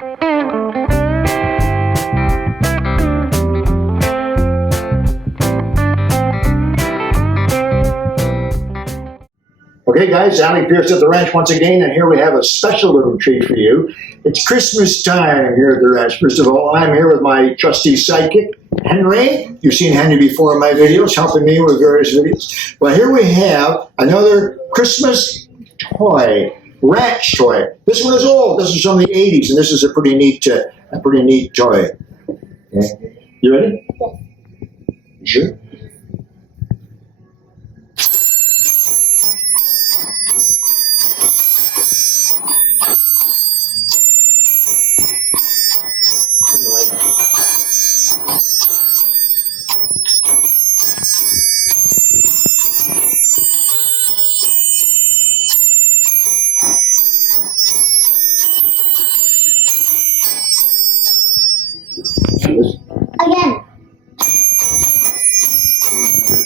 Okay, guys, Alec Peirce at the ranch once again, and here we have a special little treat for you. It's Christmas time here at the ranch. First of all, I'm here with my trusty sidekick, Henry. You've seen Henry before in my videos, helping me with various videos. Well, here we have another Christmas toy, ranch toy. This one is old. This is from the 80s, and this is a pretty neat toy. Okay. You ready? You sure? Turn the light on. Again.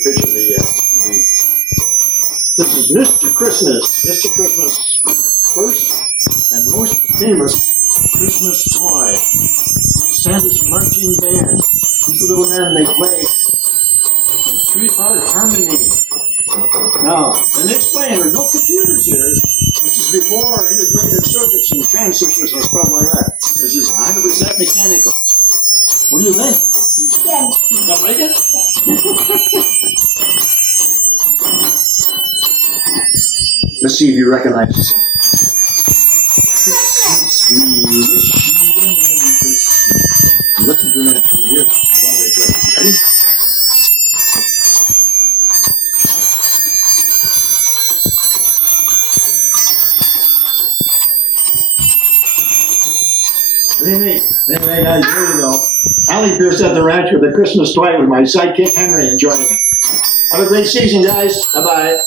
Picture this is Mr. Christmas. Mr. Christmas' first and most famous Christmas toy. Santa's marching band. These little men, they play in three-part harmony. Now, let me explain. There's no computers here. This is before integrated circuits and transistors and stuff like that. This is 100% mechanical. What do you think? Good. You don't like it? Let's see if you recognize this song. Christmas, we wish you a Merry Christmas. Listen for a minute. You hear how well they play. Ready? Anyway, guys, here you go. Alec Peirce at the ranch with a Christmas toy with my sidekick Henry enjoying it. Have a great season, guys. Bye-bye.